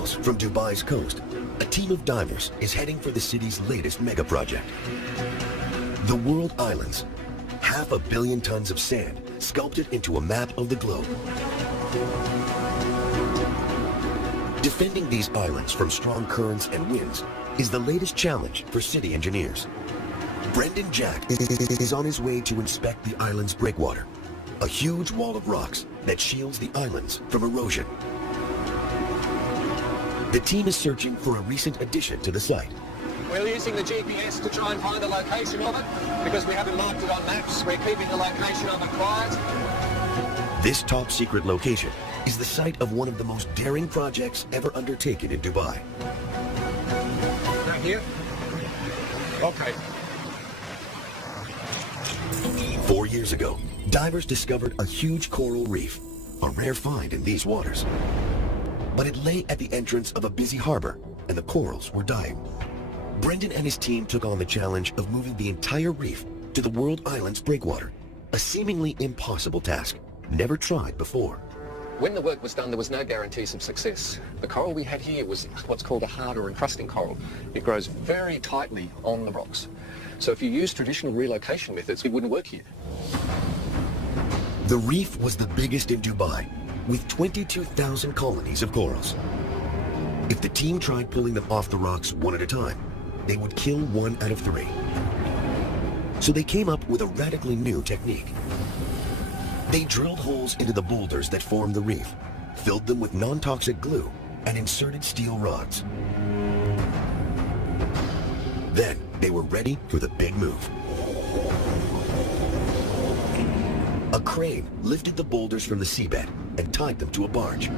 miles from Dubai's coast, a team of divers is heading for the city's latest mega project. The World Islands, 500 million tons of sand sculpted into a map of the globe. Defending these islands from strong currents and winds is the latest challenge for city engineers. Brendan Jack is on his way to inspect the island's breakwater, a huge wall of rocks that shields the islands from erosion. The team is searching for a recent addition to the site. We're using the GPS to try and find the location of it. Because we haven't marked it on maps, we're keeping the location of it quiet. This top secret location is the site of one of the most daring projects ever undertaken in Dubai. Right here? Okay. 4 years ago, divers discovered a huge coral reef, a rare find in these waters. But it lay at the entrance of a busy harbor, and the corals were dying. Brendan and his team took on the challenge of moving the entire reef to the World Islands breakwater, a seemingly impossible task, never tried before. When the work was done, there was no guarantees of success. The coral we had here was what's called a hard or encrusting coral. It grows very tightly on the rocks. So if you use traditional relocation methods, it wouldn't work here. The reef was the biggest in Dubai, with 22,000 colonies of corals. If the team tried pulling them off the rocks one at a time, they would kill 1 out of 3. So they came up with a radically new technique. They drilled holes into the boulders that formed the reef, filled them with non-toxic glue, and inserted steel rods. Then they were ready for the big move. A crane lifted the boulders from the seabed and tied them to a barge.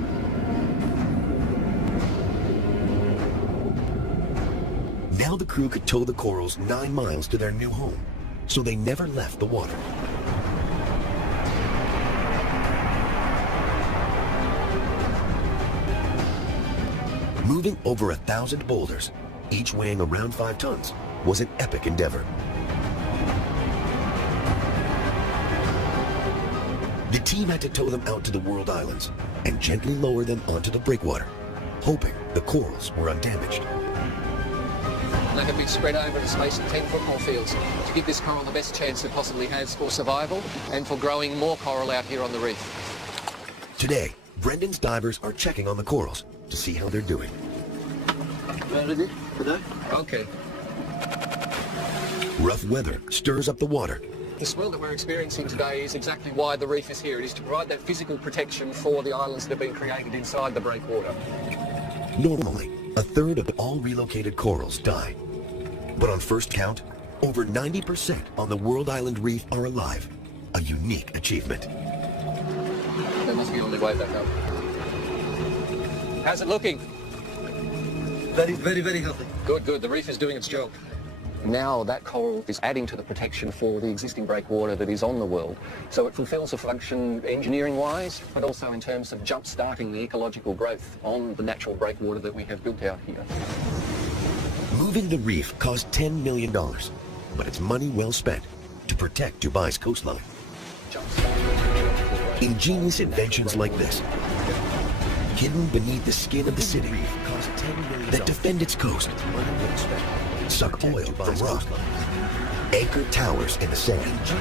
Now the crew could tow the corals 9 miles to their new home, so they never left the water. Moving over 1,000 boulders, each weighing around 5 tons, was an epic endeavor. The team had to tow them out to the World Islands and gently lower them onto the breakwater, hoping the corals were undamaged. They have been spread over the space of 10 football fields to give this coral the best chance it possibly has for survival and for growing more coral out here on the reef. Today, Brendan's divers are checking on the corals to see how they're doing. Ready today? Okay. Rough weather stirs up the water. The swell that we're experiencing today is exactly why the reef is here. It is to provide that physical protection for the islands that have been created inside the breakwater. Normally, 1/3 of all relocated corals die. But on first count, over 90% on the World Island Reef are alive, a unique achievement. That must be on their way back up. How's it looking? Very, very, very healthy. Good, good. The reef is doing its job. Now that coral is adding to the protection for the existing breakwater that is on the world. So it fulfills a function engineering-wise, but also in terms of jump-starting the ecological growth on the natural breakwater that we have built out here. Moving the reef cost $10 million, but it's money well spent to protect Dubai's coastline. Ingenious inventions like this, hidden beneath the skin of the city, that defend its coast, suck oil from rock, anchor towers in the sand.